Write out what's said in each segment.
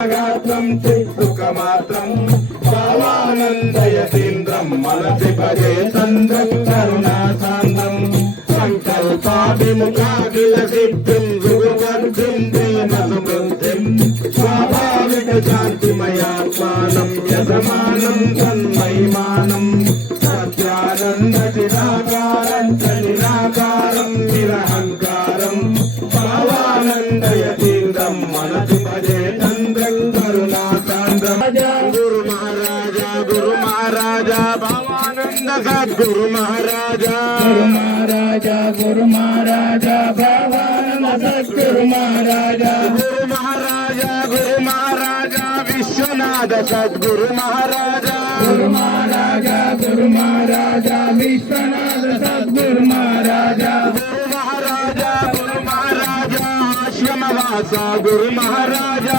సుఖమాత్రం భావానందయతీంద్రం మనసి భజే చంద్రం కరుణాసాంద్రం సంకల్పాభిముఖాఖిల సిద్ధిం సుగవర్ధిం దీనసమృద్ధిం స్వాభావిక శాంతిమయాత్మానం యజమానం తన్మయమానం సత్యానంద చిరాకారం నిరాకారం నిరహంకారం భావానందయతీంద్రం మనసి భజే गुरु महाराजा भावानंद सद्गुरु महाराजा गुरु महाराजा भावानंद सद्गुरु महाराजा गुरु महाराजा विश्वनाथ सद्गुरु महाराजा गुरु महाराजा विश्वनाथ सद्गुरु महाराजा गुरु महाराजा आश्रमवासा गुरु महाराजा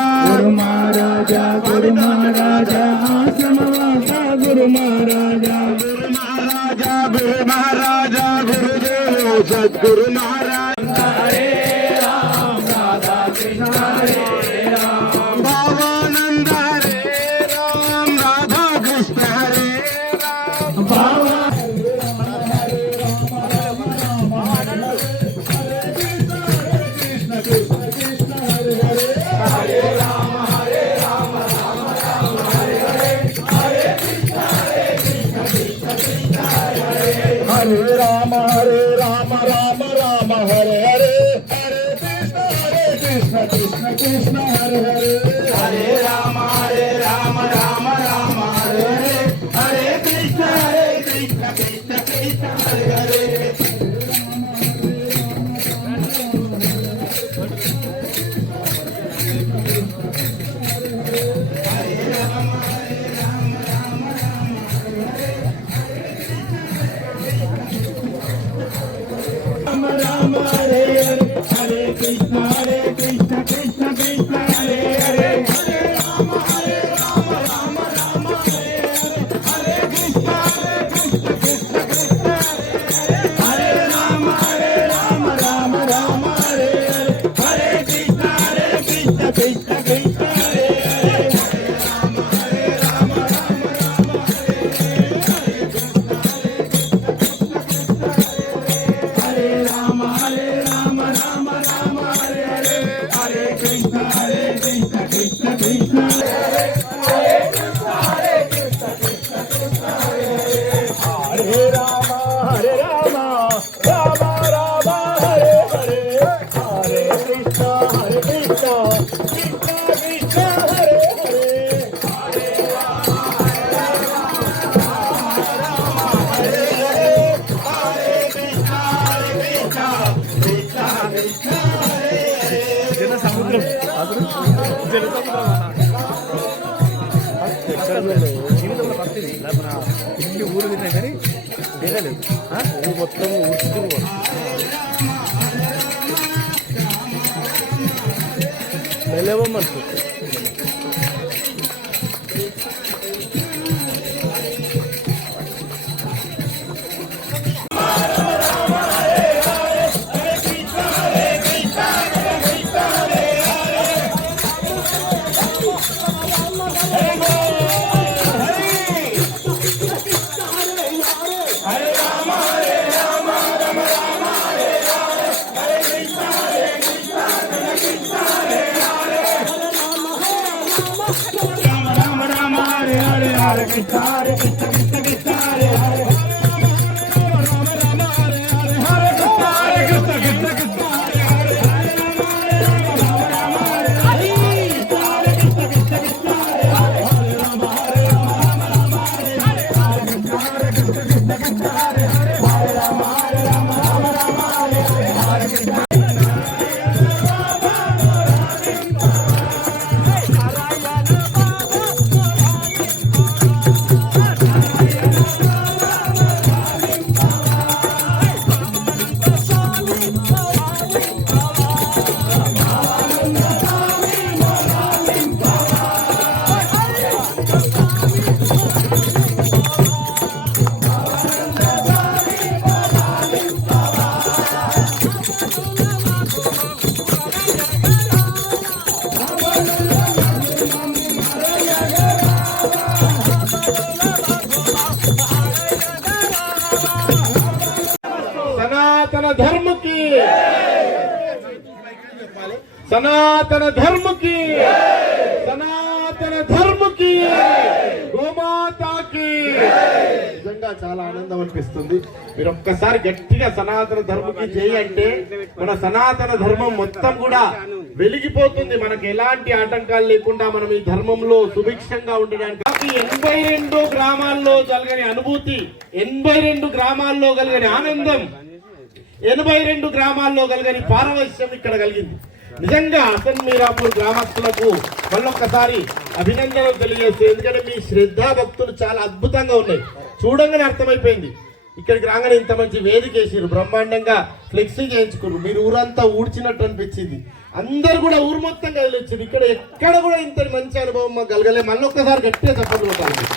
आश्रमवासा गुरु महाराजा गुरुदेव सद्गुरु महाराज हरे राम राधा कृष्ण हरे राम भावानंद हरे राम राधा कृष्ण हरे राम हरे राम राम राम हरे हरे हरे कृष्ण कृष्ण कृष्ण हरे हरे हरे राम राम राम हरे हरे हरे कृष्ण कृष्ण कृष्ण हरे हरे राम हरे हरे कृष्ण कृष्ण कृष्ण हरे हरे हरे राम राम हरे हरे कृष्ण कृष्ण कृष्ण हरे राम हरे राम हरे हरे कृष्ण कृष्ण कृष्ण हरे हरे राम हरे राम ఇంటి ఊరు తిన్నా కానీ తినలేదు మొత్తం ఊరుకుంటూ వెళ్ళవమ్మను Hare Krishna Hare Krishna Krishna Krishna Hare Hare సనాతన ధర్మ కి, సనాతన ధర్మ కి, గోమాతాకి. నిజంగా చాలా ఆనందం అనిపిస్తుంది. మీరు ఒక్కసారి గట్టిగా సనాతన ధర్మకి జై అంటే మన సనాతన ధర్మం మొత్తం కూడా వెలిగిపోతుంది. మనకు ఎలాంటి ఆటంకాలు లేకుండా మనం ఈ ధర్మంలో సుభిక్షంగా ఉండడానికి 82 గ్రామాల్లో కలిగని అనుభూతి, 82 గ్రామాల్లో కలిగని ఆనందం, 82 గ్రామాల్లో కలిగని పారవశ్యం ఇక్కడ కలిగింది. నిజంగా హసన్ మీరాపూర్ గ్రామస్తులకు మళ్ళొక్కసారి అభినందనలు తెలియజేస్తే, ఎందుకంటే మీ శ్రద్ధా భక్తులు చాలా అద్భుతంగా ఉన్నాయి. చూడంగానే అర్థమైపోయింది. ఇక్కడికి రాగానే ఇంత మంచి వేదిక వేసిరు, బ్రహ్మాండంగా ఫ్లెక్సీ చేయించుకున్నారు. మీరు ఊరంతా ఊడ్చినట్టు అనిపించింది. అందరు కూడా ఊరు మొత్తం కదిలిచ్చారు. ఇక్కడ ఎక్కడ కూడా ఇంత మంచి అనుభవం మాకు కలగలే. మళ్ళొక్కసారి గట్టిగా చెప్పండి.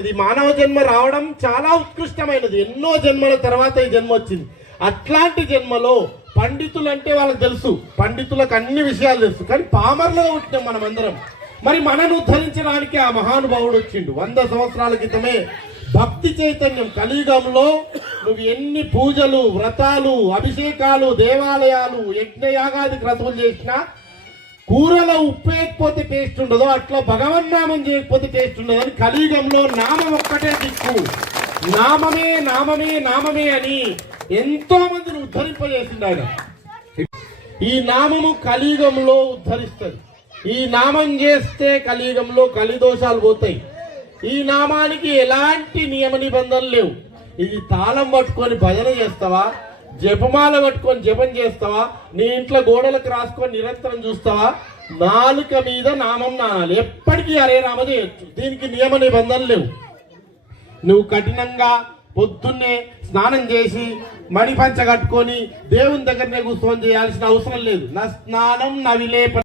ఇది మానవ జన్మ రావడం చాలా ఉత్కృష్టమైనది. ఎన్నో జన్మల తర్వాత ఈ జన్మ వచ్చింది. అట్లాంటి జన్మలో పండితులు అంటే వాళ్ళకి తెలుసు, పండితులకు అన్ని విషయాలు తెలుసు. కానీ పామర్లో పుట్టినాం మనం అందరం. మరి మనను ఉద్ధరించడానికి ఆ మహానుభావుడు వచ్చిండు. 100 సంవత్సరాల క్రితమే భక్తి చైతన్యం కలియుగంలో నువ్వు ఎన్ని పూజలు, వ్రతాలు, అభిషేకాలు, దేవాలయాలు, యజ్ఞయాగాది క్రతువులు చేసినా కూరలో ఉప్పు వేయకపోతే టేస్ట్ ఉండదో, అట్లా భగవన్నామం చేయకపోతే టేస్ట్ ఉండదు అని కలియుగంలో నామం ఒక్కటే దిక్కు, నామమే నామమే నామమే అని ఎంతో మందిని ఉద్ధరింపజేసింది ఆయన. ఈ నామము కలియుగంలో ఉద్ధరిస్తుంది. ఈ నామం చేస్తే కలియుగంలో కలిదోషాలు పోతాయి. ఈ నామానికి ఎలాంటి నియమ నిబంధనలు లేవు. ఇది తాళం పట్టుకొని భజన చేస్తావా, జపమాల పట్టుకొని జపం చేస్తావా, నీ ఇంట్లో గోడలకు రాసుకొని నిరంతరం చూస్తావా, నాలుక మీద నామం నానాలి. ఎప్పటికీ హరే రామ చేయొచ్చు. దీనికి నియమ నిబంధనలు లేవు. నువ్వు కఠినంగా పొద్దున్నే స్నానం చేసి మణిపంచ కట్టుకొని దేవుని దగ్గరనే కూర్చొని చేయాల్సిన అవసరం లేదు. నా స్నానం నవిలేప